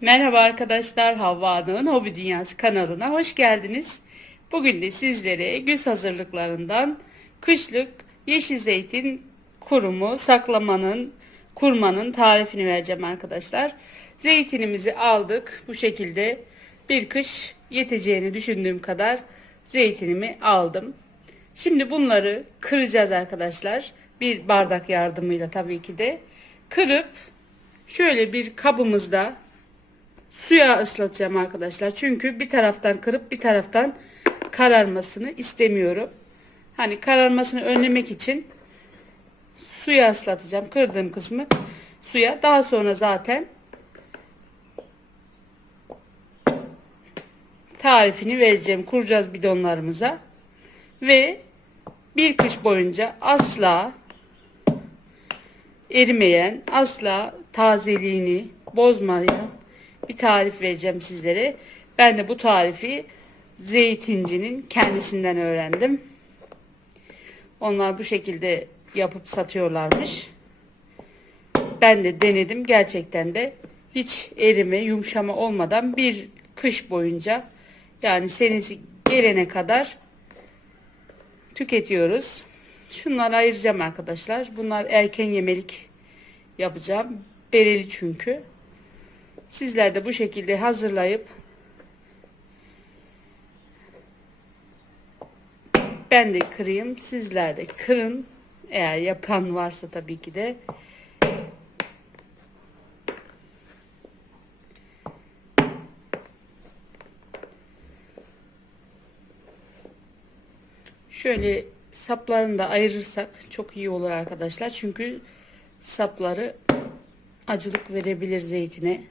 Merhaba arkadaşlar, Havva'nın Hobi Dünyası kanalına hoş geldiniz. Bugün de sizlere güz hazırlıklarından kışlık yeşil zeytin kurumu saklamanın, kurmanın tarifini vereceğim arkadaşlar. Zeytinimizi aldık. Bu şekilde bir kış yeteceğini düşündüğüm kadar zeytinimi aldım. Şimdi bunları kıracağız arkadaşlar. Bir bardak yardımıyla tabii ki de. Kırıp şöyle bir kabımızda suya ıslatacağım arkadaşlar. Çünkü bir taraftan kırıp bir taraftan kararmasını istemiyorum. Hani kararmasını önlemek için suya ıslatacağım. Kırdığım kısmı suya. Daha sonra zaten tarifini vereceğim. Kuracağız bidonlarımıza. Ve bir kış boyunca asla erimeyen, asla tazeliğini bozmayan bir tarif vereceğim sizlere. Ben de bu tarifi zeytincinin kendisinden öğrendim. Onlar bu şekilde yapıp satıyorlarmış. Ben de denedim. Gerçekten de hiç erime, yumuşama olmadan bir kış boyunca yani senesi gelene kadar tüketiyoruz. Şunları ayıracağım arkadaşlar. Bunlar erken yemelik yapacağım. Bereli çünkü. Sizler de bu şekilde hazırlayıp ben de kırayım. Sizler de kırın. Eğer yapan varsa tabii ki de. Şöyle saplarını da ayırırsak çok iyi olur arkadaşlar. Çünkü sapları acılık verebilir zeytine.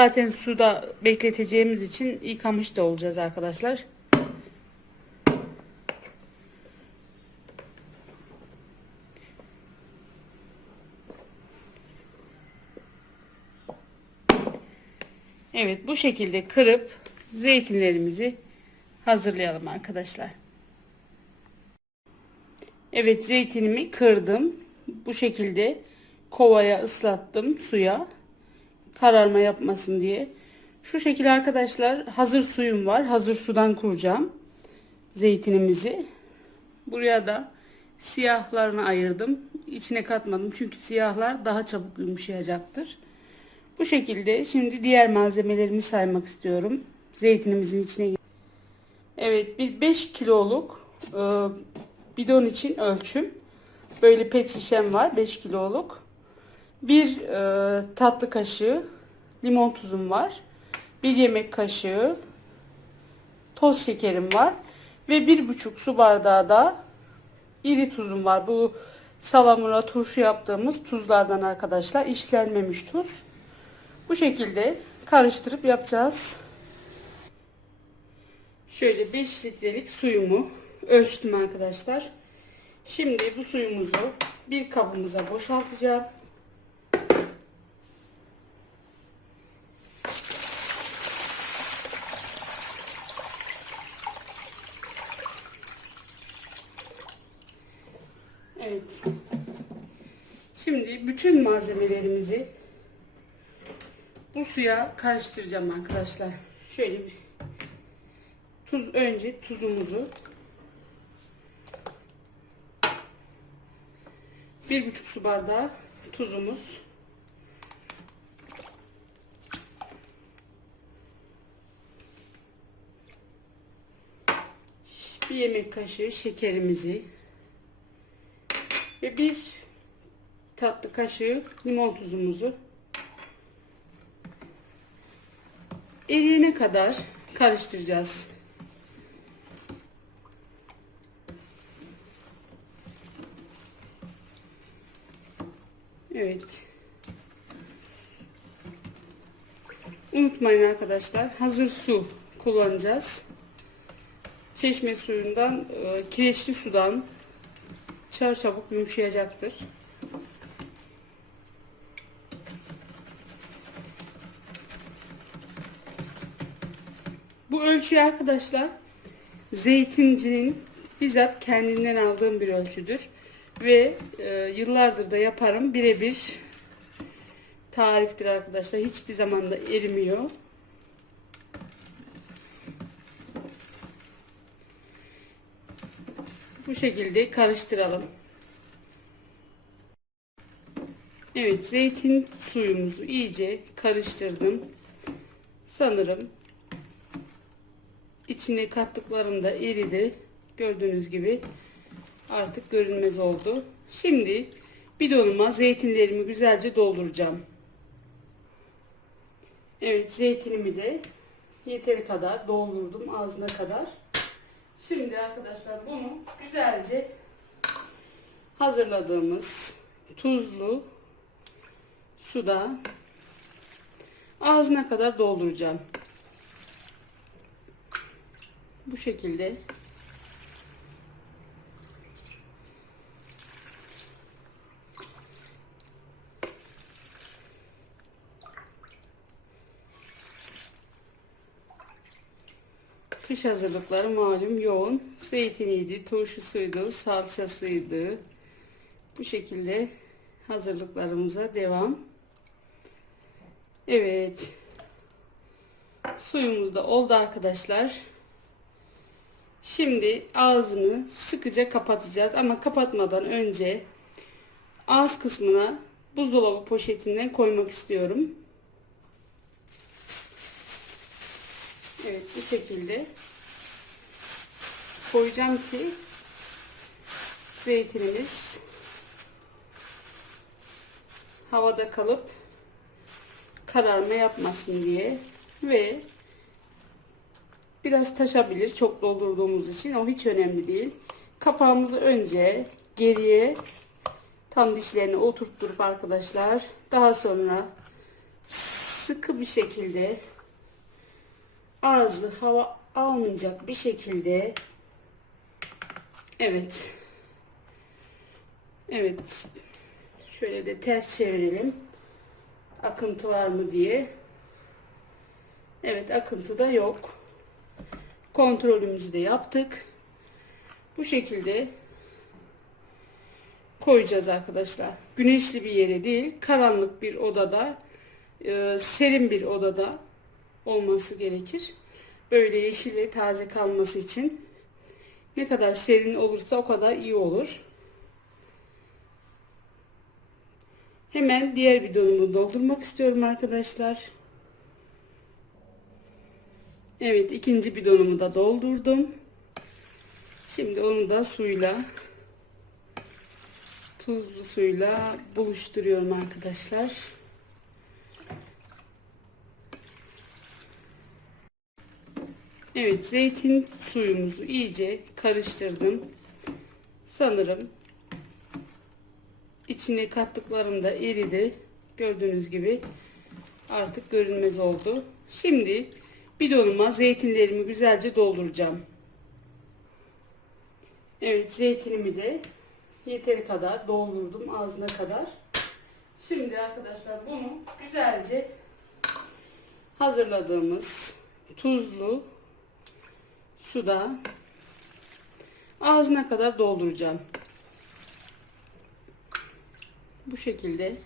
Zaten suda bekleteceğimiz için yıkamış da olacağız arkadaşlar. Evet bu şekilde kırıp zeytinlerimizi hazırlayalım arkadaşlar. Evet zeytinimi kırdım. Bu şekilde kovaya ıslattım suya. Kararma yapmasın diye. Şu şekilde arkadaşlar hazır suyum var. Hazır sudan kuracağım zeytinimizi. Buraya da siyahlarını ayırdım. İçine katmadım çünkü siyahlar daha çabuk yumuşayacaktır. Bu şekilde şimdi diğer malzemelerimi saymak istiyorum. Zeytinimizin içine. Evet bir 5 kiloluk e, bidon için ölçüm. Böyle pet şişem var 5 kiloluk. Bir e, tatlı kaşığı limon tuzum var. Bir yemek kaşığı toz şekerim var. Ve bir buçuk su bardağı da iri tuzum var. Bu salamura turşu yaptığımız tuzlardan arkadaşlar. işlenmemiş tuz. Bu şekilde karıştırıp yapacağız. Şöyle 5 litrelik suyumu ölçtüm arkadaşlar. Şimdi bu suyumuzu bir kabımıza boşaltacağım. Evet. Şimdi bütün malzemelerimizi bu suya karıştıracağım arkadaşlar. Şöyle bir tuz önce tuzumuzu bir buçuk su bardağı tuzumuz bir yemek kaşığı şekerimizi ve bir tatlı kaşığı limon tuzumuzu eriyene kadar karıştıracağız. Evet. Unutmayın arkadaşlar hazır su kullanacağız. Çeşme suyundan, e, kireçli sudan çar çabuk yumuşayacaktır. Bu ölçüyü arkadaşlar zeytincinin bizzat kendinden aldığım bir ölçüdür. Ve e, yıllardır da yaparım. Birebir tariftir arkadaşlar. Hiçbir zaman da erimiyor. Bu şekilde karıştıralım. Evet zeytin suyumuzu iyice karıştırdım. Sanırım içine kattıklarım da eridi. Gördüğünüz gibi artık görünmez oldu. Şimdi bidonuma zeytinlerimi güzelce dolduracağım. Evet zeytinimi de yeteri kadar doldurdum ağzına kadar. Şimdi arkadaşlar bunu güzelce hazırladığımız tuzlu suda ağzına kadar dolduracağım. Bu şekilde Kış hazırlıkları malum yoğun. Zeytiniydi, turşusuydu, salçasıydı. Bu şekilde hazırlıklarımıza devam. Evet. Suyumuz da oldu arkadaşlar. Şimdi ağzını sıkıca kapatacağız ama kapatmadan önce ağız kısmına buzdolabı poşetinden koymak istiyorum. Evet bu şekilde koyacağım ki zeytinimiz havada kalıp kararma yapmasın diye ve biraz taşabilir çok doldurduğumuz için o hiç önemli değil. Kapağımızı önce geriye tam dişlerini oturtturup arkadaşlar daha sonra sıkı bir şekilde ağzı hava almayacak bir şekilde evet evet şöyle de ters çevirelim. Akıntı var mı diye. Evet akıntı da yok kontrolümüzü de yaptık bu şekilde koyacağız arkadaşlar güneşli bir yere değil karanlık bir odada e, serin bir odada olması gerekir. Böyle yeşil ve taze kalması için ne kadar serin olursa o kadar iyi olur. Hemen diğer bidonumu doldurmak istiyorum arkadaşlar. Evet ikinci bidonumu da doldurdum. Şimdi onu da suyla tuzlu suyla buluşturuyorum arkadaşlar. Evet zeytin suyumuzu iyice karıştırdım. Sanırım içine kattıklarım da eridi. Gördüğünüz gibi artık görünmez oldu. Şimdi bidonuma zeytinlerimi güzelce dolduracağım. Evet zeytinimi de yeteri kadar doldurdum ağzına kadar. Şimdi arkadaşlar bunu güzelce hazırladığımız tuzlu suda ağzına kadar dolduracağım. Bu şekilde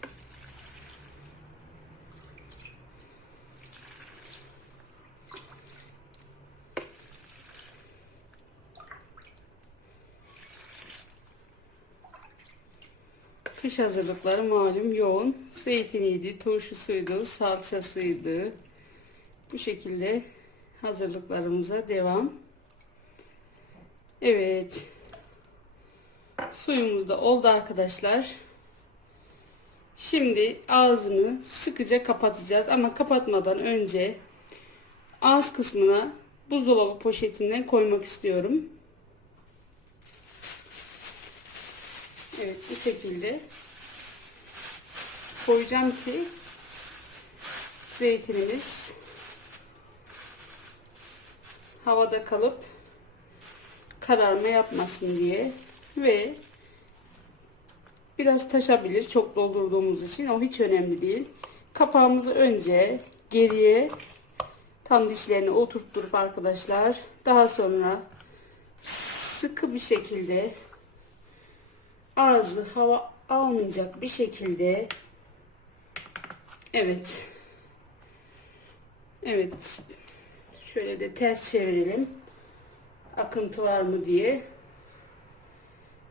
Kış hazırlıkları malum yoğun. Zeytiniydi, turşusuydu, salçasıydı. Bu şekilde hazırlıklarımıza devam. Evet. Suyumuz da oldu arkadaşlar. Şimdi ağzını sıkıca kapatacağız ama kapatmadan önce ağız kısmına buzdolabı poşetinden koymak istiyorum. Evet bu şekilde koyacağım ki zeytinimiz havada kalıp kararma yapmasın diye ve biraz taşabilir çok doldurduğumuz için o hiç önemli değil. Kapağımızı önce geriye tam dişlerini oturtturup arkadaşlar daha sonra sıkı bir şekilde ağzı hava almayacak bir şekilde. Evet. Evet. Şöyle de ters çevirelim. Akıntı var mı diye.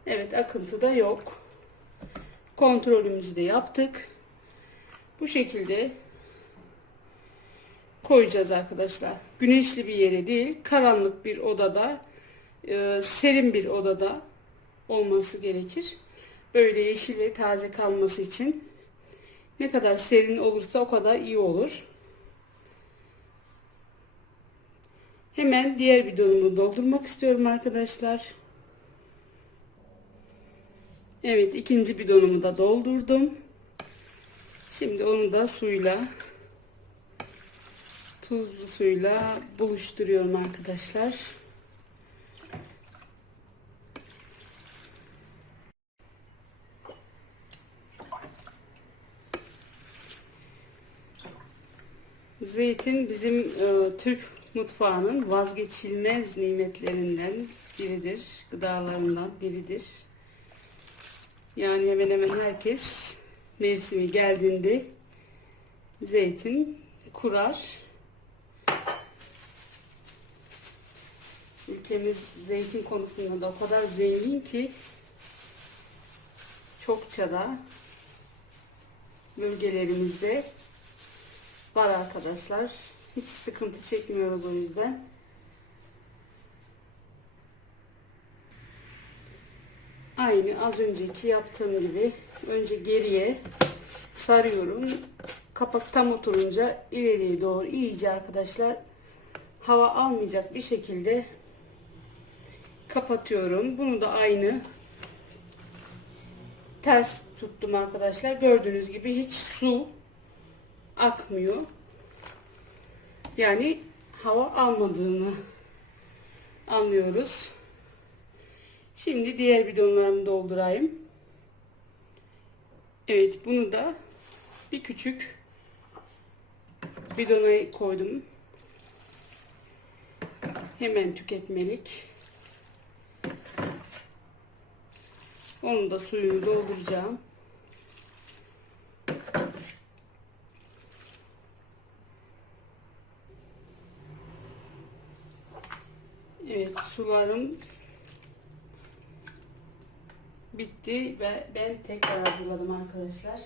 Evet akıntı da yok. Kontrolümüzü de yaptık. Bu şekilde koyacağız arkadaşlar. Güneşli bir yere değil karanlık bir odada e, serin bir odada olması gerekir. Böyle yeşil ve taze kalması için ne kadar serin olursa o kadar iyi olur. Hemen diğer bidonumu doldurmak istiyorum arkadaşlar. Evet ikinci bidonumu da doldurdum. Şimdi onu da suyla tuzlu suyla buluşturuyorum arkadaşlar. Zeytin bizim e, Türk mutfağının vazgeçilmez nimetlerinden biridir. Gıdalarından biridir. Yani hemen hemen herkes mevsimi geldiğinde zeytin kurar. Ülkemiz zeytin konusunda da o kadar zengin ki çokça da bölgelerimizde var arkadaşlar. Hiç sıkıntı çekmiyoruz o yüzden. Aynı az önceki yaptığım gibi önce geriye sarıyorum. Kapak tam oturunca ileriye doğru iyice arkadaşlar hava almayacak bir şekilde kapatıyorum. Bunu da aynı ters tuttum arkadaşlar. Gördüğünüz gibi hiç su akmıyor. Yani hava almadığını anlıyoruz. Şimdi diğer bidonlarımı doldurayım. Evet bunu da bir küçük bidona koydum. Hemen tüketmelik. Onu da suyunu dolduracağım. Evet sularım bitti ve ben tekrar hazırladım arkadaşlar.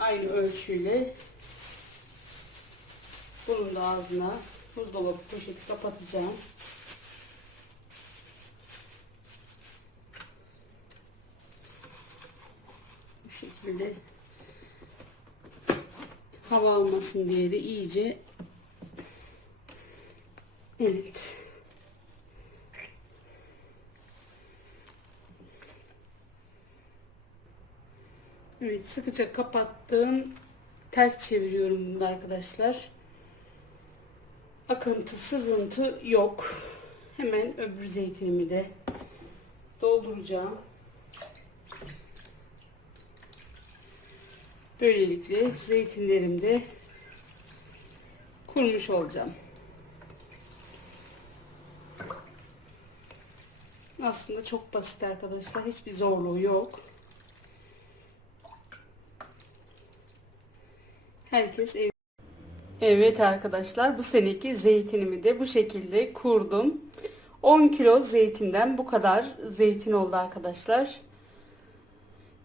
Aynı ölçüyle bunun da ağzına buzdolabı poşeti kapatacağım. Bu şekilde hava almasın diye de iyice Evet. Evet sıkıca kapattım. Ters çeviriyorum bunu arkadaşlar. Akıntı, sızıntı yok. Hemen öbür zeytinimi de dolduracağım. Böylelikle zeytinlerim de kurmuş olacağım. Aslında çok basit arkadaşlar. Hiçbir zorluğu yok. Herkes ev Evet arkadaşlar bu seneki zeytinimi de bu şekilde kurdum. 10 kilo zeytinden bu kadar zeytin oldu arkadaşlar.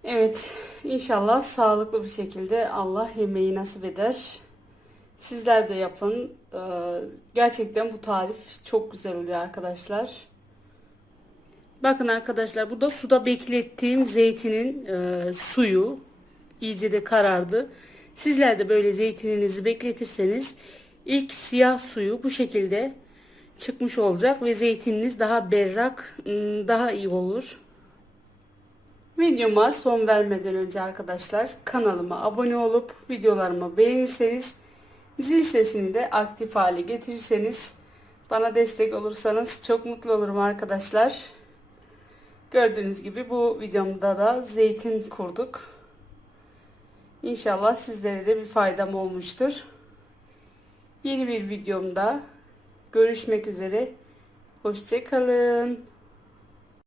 Evet inşallah sağlıklı bir şekilde Allah yemeği nasip eder. Sizler de yapın. Ee, gerçekten bu tarif çok güzel oluyor arkadaşlar. Bakın arkadaşlar bu da suda beklettiğim zeytinin e, suyu. iyice de karardı. Sizler de böyle zeytininizi bekletirseniz ilk siyah suyu bu şekilde çıkmış olacak ve zeytininiz daha berrak, ıı, daha iyi olur. Videoma son vermeden önce arkadaşlar kanalıma abone olup videolarımı beğenirseniz zil sesini de aktif hale getirirseniz bana destek olursanız çok mutlu olurum arkadaşlar. Gördüğünüz gibi bu videomda da zeytin kurduk. İnşallah sizlere de bir faydam olmuştur. Yeni bir videomda görüşmek üzere. Hoşçakalın.